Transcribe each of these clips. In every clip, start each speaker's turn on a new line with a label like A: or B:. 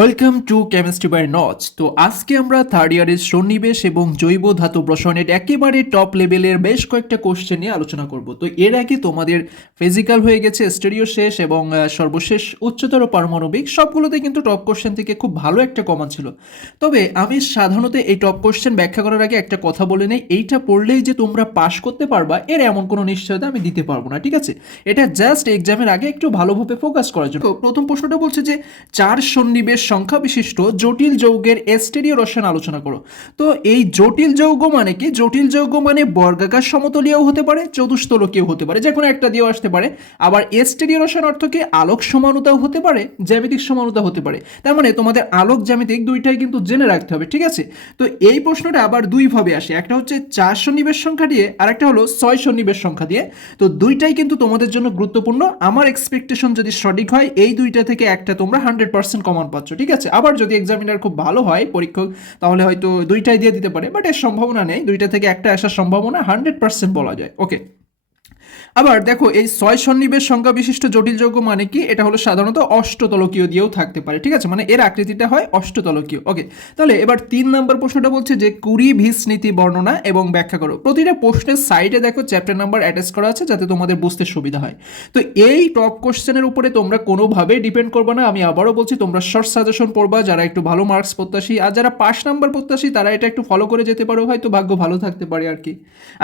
A: Welcome to chemistry by নচ তো আজকে আমরা থার্ড ইয়ারের সন্নিবেশ এবং জৈব ধাতু রসায়নের একেবারে টপ লেভেলের বেশ কয়েকটা কোশ্চেন নিয়ে আলোচনা করব। তো এর আগে তোমাদের ফিজিক্যাল হয়ে গেছে স্টেরিও শেষ এবং সর্বশেষ উচ্চতর পারমাণবিক, সবগুলোতে কিন্তু টপ কোশ্চেন থেকে খুব ভালো একটা কমান ছিল। তবে আমি সাধারণত এই টপ কোশ্চেন ব্যাখ্যা করার আগে একটা কথা বলে নেই, এইটা পড়লেই যে তোমরা পাশ করতে পারবা, এর এমন কোনো নিশ্চয়তা আমি দিতে পারব না, ঠিক আছে? এটা জাস্ট এক্সামের আগে একটু ভালোভাবে ফোকাস করার জন্য। প্রথম প্রশ্নটা বলছে যে, চার সন্নিবেশ সংখ্যা বিশিষ্ট জটিল যৌগের এস্টেরিও রসায়ন আলোচনা করো। তো এই জটিল যৌগ মানে কি? জটিল যৌগ মানে বর্গাকার সমতলীয় হতে পারে চতুস্তলকীয় হতে পারে যে কোনো একটা দিয়েও আসতে পারে। আবার এস্টেরিও রসায়ন অর্থ কি? আলোক সমানুতাও হতে পারে, জ্যামিতিক সমানুতা হতে পারে। তার মানে তোমাদের আলোক জ্যামিতিক দুইটাই কিন্তু জেনে রাখতে হবে, ঠিক আছে? তো এই প্রশ্নটা আবার দুইভাবে আসে, একটা হচ্ছে চার সন্নিবেশ সংখ্যা দিয়ে, আর একটা হলো ছয় সন্নিবেশ সংখ্যা দিয়ে। তো দুইটাই কিন্তু তোমাদের জন্য গুরুত্বপূর্ণ। আমার এক্সপেকটেশন যদি সঠিক হয়, এই দুইটা থেকে একটা তোমরা হান্ড্রেড পার্সেন্ট কমন পাচ্ছ। ঠিক আছে? আবার যদি এক্সামিনার খুব ভালো হয়, পরীক্ষক, তাহলে হয়তো দুইটাই দিয়ে দিতে পারে বাট এর সম্ভাবনা নেই। দুইটা থেকে একটা আসার সম্ভাবনা হান্ড্রেড পার্সেন্ট বলা যায়। ওকে আবার দেখো, এই ছয় সন্নিবেশ সংখ্যা বিশিষ্ট জটিল যৌগ মানে কি? এটা হলো সাধারণত অষ্টতলকীয় দিয়েও থাকতে পারে, ঠিক আছে? মানে এর আকৃতিটা হয় অষ্টতলকীয়। ওকে তাহলে এবার তিন নম্বর প্রশ্নটা বলছে যে, কুড়ি ভিস নীতি বর্ণনা এবং ব্যাখ্যা করো। প্রতিটা প্রশ্নের সাইডে দেখো চ্যাপ্টার নাম্বার অ্যাটাচ করা আছে যাতে তোমাদের বুঝতে সুবিধা হয়। তো এই টপ কোশ্চেনের উপরে তোমরা কোনোভাবেই ডিপেন্ড করবে না। আমি আবারও বলছি, তোমরা শর্ট সাজেশন পড়বা। যারা একটু ভালো মার্কস প্রত্যাশী আর যারা পাঁচ নাম্বার প্রত্যাশী, তারা এটা একটু ফলো করে যেতে পারো। হয়তো ভাগ্য ভালো থাকতে পারে আর কি।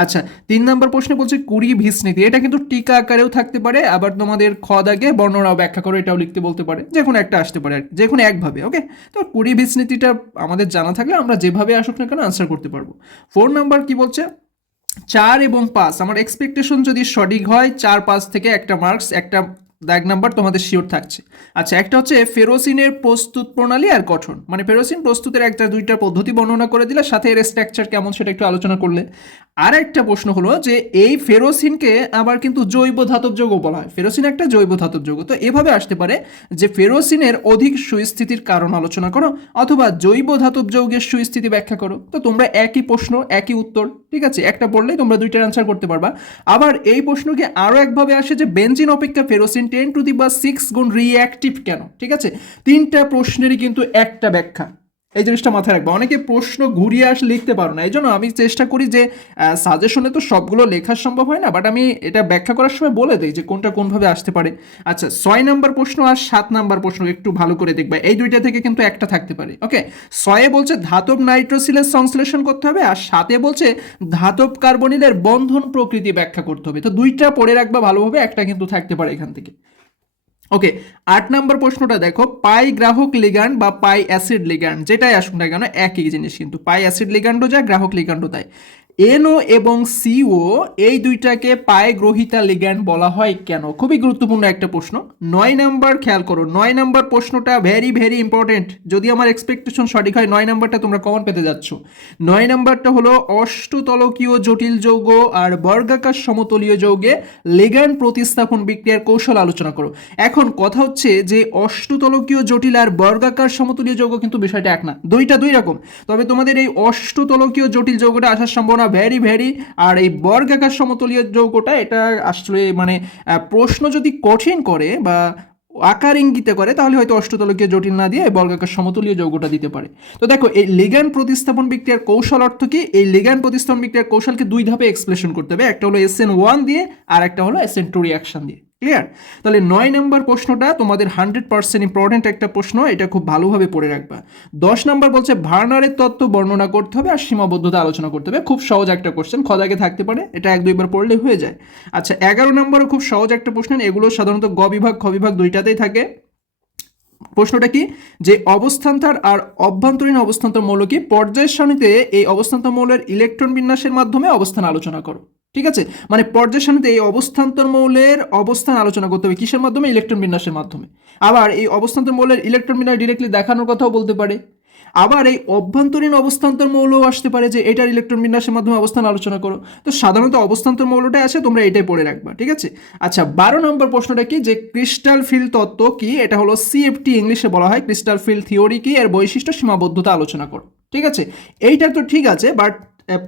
A: আচ্ছা তিন নাম্বার প্রশ্নে বলছে কুড়ি ভিস নীতি। এটা কিন্তু টিকা আকারেও থাকতে পারে, আবার তোমাদের খ দাগে বর্ণনাও ব্যাখ্যা করে, এটাও লিখতে বলতে পারে, যে কোনো একটা আসতে পারে আর যে কোনো একভাবে ওকে তো কুড়ি বিস্মৃতিটা আমাদের জানা থাকলে আমরা যেভাবে আসুক না কেন আনসার করতে পারব। ফোন নাম্বার কি বলছে? চার এবং পাঁচ, আমার এক্সপেকটেশন যদি সঠিক হয়, চার পাঁচ থেকে একটা মার্কস একটা দাগ নাম্বার তোমাদের শিওর থাকছে। আচ্ছা একটা হচ্ছে ফেরোসিনের প্রস্তুত প্রণালী আর গঠন। মানে ফেরোসিন প্রস্তুতের একটা দুইটা পদ্ধতি বর্ণনা করে দিলে, সাথে এর স্ট্রাকচার কেমন সেটা একটু আলোচনা করলে। আর একটা প্রশ্ন হলো যে, এই ফেরোসিনকে আবার কিন্তু জৈব ধাতব যৌগ বলা হয়। ফেরোসিন একটা জৈব ধাতব যৌগ। তো এভাবে আসতে পারে যে, ফেরোসিনের অধিক সুস্থিতির কারণ আলোচনা করো, অথবা জৈব ধাতব যৌগের সুস্থিতি ব্যাখ্যা করো। তো তোমরা একই প্রশ্ন, একই উত্তর। ঠিক আছে, একটা পড়লেই তোমরা দুইটার অ্যান্সার করতে পারবা। আবার এই প্রশ্নকে আরও একভাবে আসে যে বেঞ্জিন অপেক্ষা ফেরোসিন টেন টু দি বা সিক্স গুণ রিঅ্যাক্টিভ কেন? ঠিক আছে? তিনটা প্রশ্নেরই কিন্তু একটা ব্যাখ্যা। এই জিনিসটা মাথায় রাখব। অনেকে প্রশ্ন ঘুরিয়ে আসে লিখতে পারো না। এই জন্য আমি চেষ্টা করি যে সাজেশনে তো সবগুলো লেখা সম্ভব হয় না বাট আমি এটা ব্যাখ্যা করার সময় বলে দিই যে কোনটা কোনভাবে আসতে পারে। আচ্ছা ছয় নাম্বার প্রশ্ন আর সাত নাম্বার প্রশ্ন একটু ভালো করে দেখবে। এই দুইটা থেকে কিন্তু একটা থাকতে পারে ওকে ছয়ে বলছে ধাতব নাইট্রোসিলের সংশ্লেষণ করতে হবে আর সাতে বলছে ধাতব কার্বনিলের বন্ধন প্রকৃতি ব্যাখ্যা করতে হবে। তো দুইটা পড়ে রাখবা ভালোভাবে, একটা কিন্তু থাকতে পারে এখান থেকে। ওকে আট নম্বর প্রশ্নটা দেখো, পাই গ্রাহক লিগান্ড বা পাই অ্যাসিড লিগান্ড, যেটাই আসুক না কেন, একই জিনিস কিন্তু, পাই অ্যাসিড লিগান্ডও যা গ্রাহক লিগান্ডও তাই। এনও এবং সিও এই দুইটাকে পায়ে গ্রহিতা লিগ্যান্ড বলা হয় কেন? খুবই গুরুত্বপূর্ণ একটা প্রশ্ন। নয় নাম্বার খেয়াল করো, নয় নাম্বার প্রশ্নটা ভেরি ভেরি ইম্পর্টেন্ট যদি আমার এক্সপেকটেশন সঠিক হয়, নয় নাম্বারটা তোমরা কমন পেতে যাচ্ছ। নয় নাম্বারটা হলো অষ্টতলকীয় জটিল যৌগ আর বর্গাকার সমতলীয় যৌগে লিগ্যান্ড প্রতিস্থাপন বিক্রিয়ার কৌশল আলোচনা করো। এখন কথা হচ্ছে যে অষ্টতলকীয় জটিল আর বর্গাকার সমতলীয় যৌগ কিন্তু বিষয়টা এক না, দুইটা দুই রকম। তবে তোমাদের এই অষ্টতলকীয় জটিল যৌগটা আসার সম্ভাবনা ভেরি ভ্যারি আর এই বর্গাকার সমতলীয় যৌগটা, এটা আসলে মানে প্রশ্ন যদি কঠিন করে বা আকার ইঙ্গিতে করে, তাহলে হয়তো অষ্টতলকীয় জটিল না দিয়ে বর্গাকার সমতলীয় যৌগটা দিতে পারে। তো দেখো, এই লিগান প্রতিস্থাপন বিক্রিয়ার কৌশল অর্থ কি? এই লিগান প্রতিস্থাপন বিক্রিয়ার কৌশলকে দুই ধাপে এক্সপ্লেশন করতে হবে। একটা হলো এস এন ওয়ান দিয়ে আর একটা হলো এস এন টু রিয়াকশন দিয়ে। ক্লিয়ার তাহলে নয় নম্বর প্রশ্নটা তোমাদের হান্ড্রেড পার্সেন্ট ইম্পর্টেন্ট একটা প্রশ্ন, এটা খুব ভালোভাবে পড়ে রাখবা। দশ নম্বর বলছে, ভার্নারের তত্ত্ব বর্ণনা করতে হবে আর সীমাবদ্ধতা আলোচনা করতে হবে। খুব সহজ একটা কোশ্চেন খদাকে থাকতে পারে, এটা এক দুইবার পড়লে হয়ে যায়। আচ্ছা এগারো নম্বরও খুব সহজ একটা প্রশ্ন, এগুলো সাধারণত গ বিভাগ, খ বিভাগ দুইটাতেই থাকে। প্রশ্নটা কি? যে অবস্থান্তর আর অভ্যন্তরীণ অবস্থান্তর মৌল কি? পর্যায় সারণীতে এই অবস্থান্তর মৌলের ইলেকট্রন বিন্যাসের মাধ্যমে অবস্থান আলোচনা করো। ঠিক আছে? মানে পর্যায় এই অবস্থান্তর মৌলের অবস্থান আলোচনা করতে হবে। কিসের মাধ্যমে? ইলেকট্রন বিন্যাসের মাধ্যমে। আবার এই অবস্থান্তর মৌলের ইলেকট্রন বিন্যাস ডিরেক্টলি দেখানোর কথাও বলতে পারে। আবার এই অভ্যন্তরীণ অবস্থান্তর মৌলও আসতে পারে যে এটার ইলেকট্রন বিন্যাসের মাধ্যমে অবস্থান আলোচনা করো। তো সাধারণত অবস্থান্তর মৌলটাই আছে, তোমরা এটাই পড়ে রাখবা, ঠিক আছে? আচ্ছা বারো নম্বর প্রশ্নটা কি? যে ক্রিস্টাল ফিল তত্ত্ব কি? এটা হলো সিএফটি ইংলিশে বলা হয়। ক্রিস্টাল ফিল থিওরি কি? এর বৈশিষ্ট্য সীমাবদ্ধতা আলোচনা করো, ঠিক আছে? এইটা তো ঠিক আছে, বাট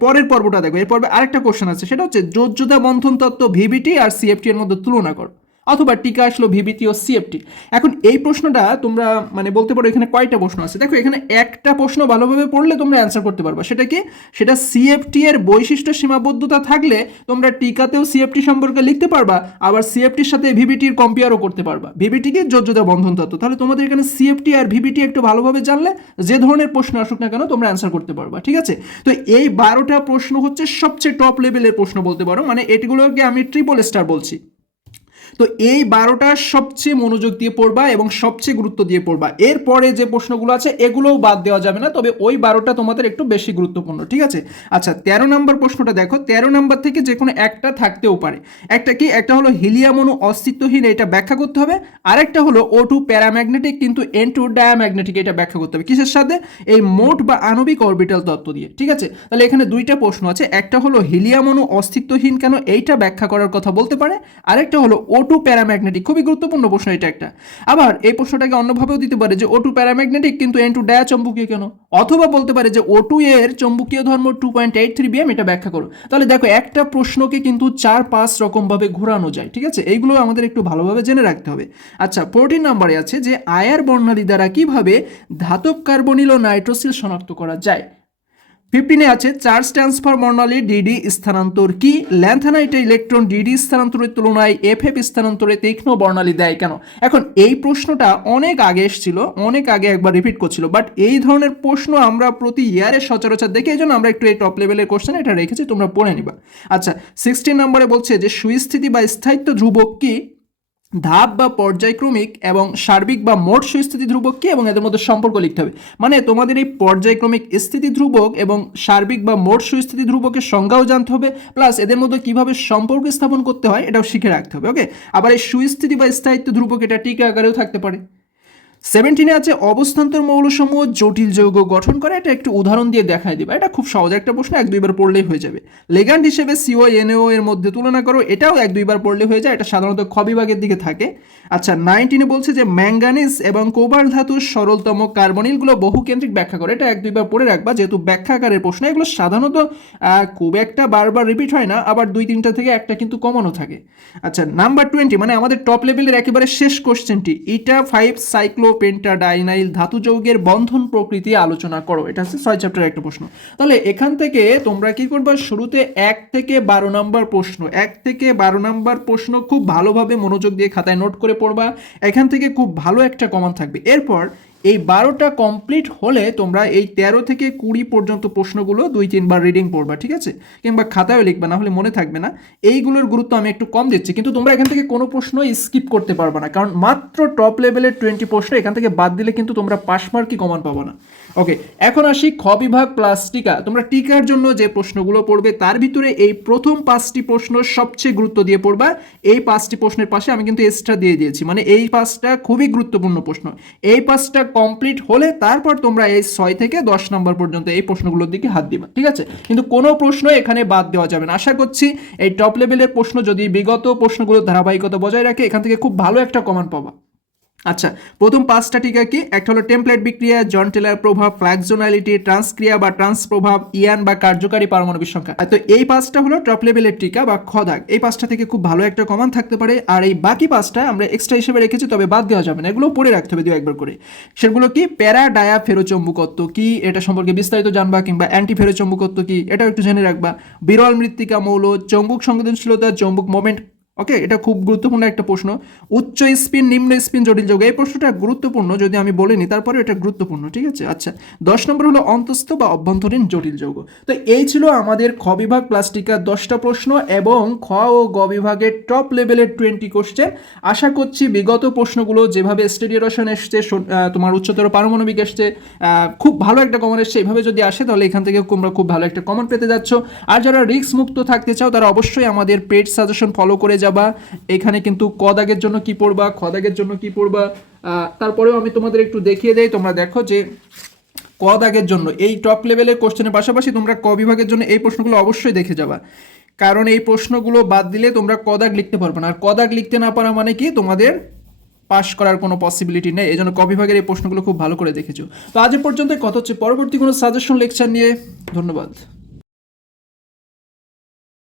A: পরের পর্বটা দেখো এর পর্বে আরেকটা কোশ্চেন আছে, সেটা হচ্ছে যোজ্যতা বন্ধন তত্ত্ব ভিবিটি আর সিএফটি এর মধ্যে তুলনা করো। অথবা টিকা আসলো ভিবিটি ও সিএফটি। এখন এই প্রশ্নটা তোমরা মানে বলতে পারো এখানে কয়টা প্রশ্ন আছে। দেখো, এখানে একটা প্রশ্ন ভালোভাবে পড়লে তোমরা অ্যান্সার করতে পারবা। সেটা কি? সেটা সিএফটি এর বৈশিষ্ট্য সীমাবদ্ধতা থাকলে তোমরা টিকাতেও সিএফটি সম্পর্কে লিখতে পারবা, আবার সিএফটির সাথে ভিবিটির কম্পেয়ারও করতে পারবা। ভিবিটি কি? যোজ্যতা বন্ধন তত্ত্ব। তাহলে তোমাদের এখানে সিএফটি আর ভিবিটি একটু ভালোভাবে জানলে যে ধরনের প্রশ্ন আসুক না কেন তোমরা অ্যান্সার করতে পারবা, ঠিক আছে? তো এই বারোটা প্রশ্ন হচ্ছে সবচেয়ে টপ লেভেলের প্রশ্ন বলতে পারো। মানে এটিগুলোকে আমি ট্রিপল স্টার বলছি। তো এই বারোটা সবচেয়ে মনোযোগ দিয়ে পড়বা এবং সবচেয়ে গুরুত্ব দিয়ে পড়বা। এরপরে যে প্রশ্নগুলো আছে, এগুলোও বাদ দেওয়া যাবে না, তবে ওই বারোটা তোমাদের একটু বেশি গুরুত্বপূর্ণ, ঠিক আছে? আচ্ছা তেরো নম্বর প্রশ্নটা দেখো। তেরো নম্বর থেকে যে কোনো একটা থাকতেও পারে। একটা কি? একটা হলো হিলিয়াম অণু অস্তিত্বহীন, এটা ব্যাখ্যা করতে হবে। আরেকটা হলো ও টু প্যারাম্যাগনেটিক কিন্তু এন টু ডায়াম্যাগনেটিক এটা ব্যাখ্যা করতে হবে। কিসের সাথে? এই মোট বা আণবিক অরবিটাল তত্ত্ব দিয়ে, ঠিক আছে? তাহলে এখানে দুইটা প্রশ্ন আছে। একটা হলো হিলিয়াম অণু অস্তিত্বহীন কেন? এইটা ব্যাখ্যা করার কথা বলতে পারে। আরেকটা হলো ও টু প্যারাম্যাগনেটিক খুবই গুরুত্বপূর্ণ প্রশ্ন এটা একটা। আবার এই প্রশ্নটাকে অন্যভাবেও দিতে পারে যে ও টু প্যারাম্যাগনেটিক কিন্তু এন টু ডায়া চম্বুকীয় কেন? অথবা বলতে পারে যে ও টু এর চম্বুকীয় ধর্ম two point eight three BM এটা ব্যাখ্যা করো। তাহলে দেখো একটা প্রশ্নকে কিন্তু চার পাঁচ রকমভাবে ঘোরানো যায়, ঠিক আছে? এইগুলো আমাদের একটু ভালোভাবে জেনে রাখতে হবে। আচ্ছা ফোরটিন নাম্বারে আছে যে আয়ার বর্ণালী দ্বারা কীভাবে ধাতব কার্বনিল ও নাইট্রোসিল শনাক্ত করা যায়? ফিফটিনে আছে, চার্জ ট্রান্সফার বর্ণালী ডিডি স্থানান্তর কি? ল্যান্থানাইটে ইলেকট্রন ডিডি স্থানান্তরের তুলনায় এফ এফ স্থানান্তরে তীক্ষ্ণ বর্ণালী দেয় কেন? এখন, এই প্রশ্নটা অনেক আগে এসেছিল, অনেক আগে একবার রিপিট করছিল বাট এই ধরনের প্রশ্ন আমরা প্রতি ইয়ারে সচরাচর দেখে এই জন্য আমরা একটু এই টপ লেভেলের কোশ্চেন এটা রেখেছি, তোমরা পড়ে নিবা। আচ্ছা সিক্সটিন নম্বরে বলছে যে, সুস্থিতি বা স্থায়িত্ব ধ্রুবক কি? ধাপ বা পর্যায়ক্রমিক এবং সার্বিক বা মোট সুস্থিতি ধ্রুবক কি এবং এদের মধ্যে সম্পর্ক লিখতে হবে। মানে তোমাদের এই পর্যায়ক্রমিক স্থিতি ধ্রুবক এবং সার্বিক বা মোট সুস্থিতি ধ্রুবকের সংজ্ঞাও জানতে হবে, প্লাস এদের মধ্যে কীভাবে সম্পর্ক স্থাপন করতে হয়, এটাও শিখে রাখতে হবে ওকে আবার এই সুস্থিতি বা স্থায়িত্ব ধ্রুবক এটা টিকা আকারেও থাকতে পারে। সেভেন্টিনে আছে অবস্থান্তর মৌলসমূহ, জটিল যৌগ গঠন করে। এটা একটু উদাহরণ দিয়ে দেখাই দিবা। এটা খুব সহজ একটা প্রশ্ন, এক দুইবার পড়লেই হয়ে যাবে। লেগান্ড হিসেবে সিও এনও এর মধ্যে তুলনা করো, এটাও এক দুইবার পড়লে হয়ে যায়। এটা সাধারণত খ বিভাগের দিকে থাকে। আচ্ছা নাইনটিনে বলছে যে ম্যাঙ্গানিজ এবং কোবার ধাতুর সরলতম কার্বনিলগুলো বহুকেন্দ্রিক ব্যাখ্যা করে। এটা এক দুইবার পড়ে রাখবা, যেহেতু ব্যাখ্যা আকারের প্রশ্ন। এগুলো সাধারণত খুব একটা বারবার রিপিট হয় না, আবার দুই তিনটা থেকে একটা কিন্তু কমনও থাকে। আচ্ছা নাম্বার টোয়েন্টি মানে আমাদের টপ লেভেলের একেবারে শেষ কোশ্চেনটি ইটা ফাইভ সাইক্লোপেন্টাডাইনাইল ধাতু যৌগের বন্ধন প্রকৃতি আলোচনা করো। এটা হচ্ছে ছয় চ্যাপ্টার একটা প্রশ্ন। তাহলে এখান থেকে তোমরা কি করবা? শুরুতে এক থেকে বারো নাম্বার প্রশ্ন। এক থেকে বারো নাম্বার প্রশ্ন খুব ভালোভাবে মনোযোগ দিয়ে খাতায় নোট করে পড়বা। এখান থেকে খুব ভালো একটা কমান থাকবে। এরপর এই বারোটা কমপ্লিট হলে তোমরা এই তেরো থেকে কুড়ি পর্যন্ত প্রশ্নগুলো দুই, তিনবার রিডিং পড়বা, ঠিক আছে? কিংবা খাতায়ও লিখবে, না হলে মনে থাকবে না। এইগুলোর গুরুত্ব আমি একটু কম দিচ্ছি, কিন্তু তোমরা এখান থেকে কোনো প্রশ্ন স্কিপ করতে পারবে না, কারণ মাত্র টপ লেভেলের টোয়েন্টি প্রশ্ন এখান থেকে বাদ দিলে কিন্তু তোমরা পাস মার্কই কমান পাবো না। ওকে এখন আসি খ বিভাগ প্লাস টিকা। তোমরা টিকার জন্য যে প্রশ্নগুলো পড়বে, তার ভিতরে এই প্রথম পাঁচটি প্রশ্ন সবচেয়ে গুরুত্ব দিয়ে পড়বা। এই পাঁচটি প্রশ্নের পাশে আমি কিন্তু এক্সট্রা দিয়ে দিয়েছি। মানে এই পাঁচটা খুবই গুরুত্বপূর্ণ প্রশ্ন। এই পাঁচটা কমপ্লিট হলে তারপর তোমরা এই ছয় থেকে দশ নম্বর পর্যন্ত এই প্রশ্নগুলোর দিকে হাত দিবা, ঠিক আছে? কিন্তু কোনো প্রশ্ন এখানে বাদ দেওয়া যাবে না। আশা করছি এই টপ লেভেলের প্রশ্ন যদি বিগত প্রশ্নগুলোর ধারাবাহিকতা বজায় রাখে, এখান থেকে খুব ভালো একটা কমান পাবা। আচ্ছা প্রথম পাঁচটা টিকা কি একটা হলো টেমপ্লেট বিক্রিয়া, জন টেলার প্রভাব ফ্ল্যাক্সোনালিটি ট্রান্সক্রিয়া বা ট্রান্স প্রভাব ইয়ান বা কার্যকারী পারমাণবিক সংখ্যা। তো এই পাঁচটা হলো টপ লেভেলের টিকা বা খদাক এই পাঁচটা থেকে খুব ভালো একটা কমান থাকতে পারে। আর এই বাকি পাঁচটা আমরা এক্সট্রা হিসেবে রেখেছি, তবে বাদ দেওয়া যাবে না। এগুলো পড়ে রাখতে হবে দু একবার করে। সেগুলো কি প্যারা ডায়া ফেরোচম্বুকত্ব কি? এটা সম্পর্কে বিস্তারিত জানবা, কিংবা অ্যান্টি ফেরোচম্বুকত্ব কি? এটাও একটু জেনে রাখবা। বিরল মৃত্তিকা মৌল, চম্বুক সংবেদনশীলতা, চম্বুক মোমেন্ট ওকে এটা খুব গুরুত্বপূর্ণ একটা প্রশ্ন। উচ্চ স্পিন, নিম্ন স্পিন জটিল যৌগ, এই প্রশ্নটা গুরুত্বপূর্ণ যদি আমি বলিনি তারপরে এটা গুরুত্বপূর্ণ, ঠিক আছে? আচ্ছা দশ নম্বর হলো অন্তস্থ বা অভ্যন্তরীণ জটিল যৌগ। তো এই ছিল আমাদের খ বিভাগ প্লাস্টিকার দশটা প্রশ্ন এবং খ ও গ বিভাগের টপ লেভেলের টোয়েন্টি কোশ্চেন আশা করছি বিগত প্রশ্নগুলো যেভাবে স্টেডিয় রসায়ন এসছে তোমার উচ্চতর পারমাণবিক এসছে খুব ভালো একটা কমন এসছে, এইভাবে যদি আসে তাহলে এখান থেকে তোমরা খুব ভালো একটা কমন পেতে যাচ্ছ। আর যারা রিস্ক মুক্ত থাকতে চাও তারা অবশ্যই আমাদের পেড সাজেশন ফলো করে যাবা, এখানে কিন্তু ক দাগের জন্য কি পড়বা, খ দাগের জন্য কি পড়বা তারপরেও আমি তোমাদের একটু দেখিয়ে দেই, তোমরা দেখো যে ক দাগের জন্য, এই টপ লেভেলের কোশ্চেনের পাশাপাশি তোমরা ক বিভাগের জন্য এই প্রশ্নগুলো অবশ্যই দেখে যাবা। কারণ এই প্রশ্নগুলো বাদ দিলে তোমরা ক দাগ লিখতে পারবে না, আর কদাগ লিখতে না পারা মানে কি তোমাদের পাশ করার কোনো পসিবিলিটি নেই এই জন্য ক বিভাগের এই প্রশ্নগুলো খুব ভালো করে দেখেছ। তো আজ পর্যন্ত কত হচ্ছে পরবর্তী কোনো সাজেশন লেকচার নিয়ে, ধন্যবাদ।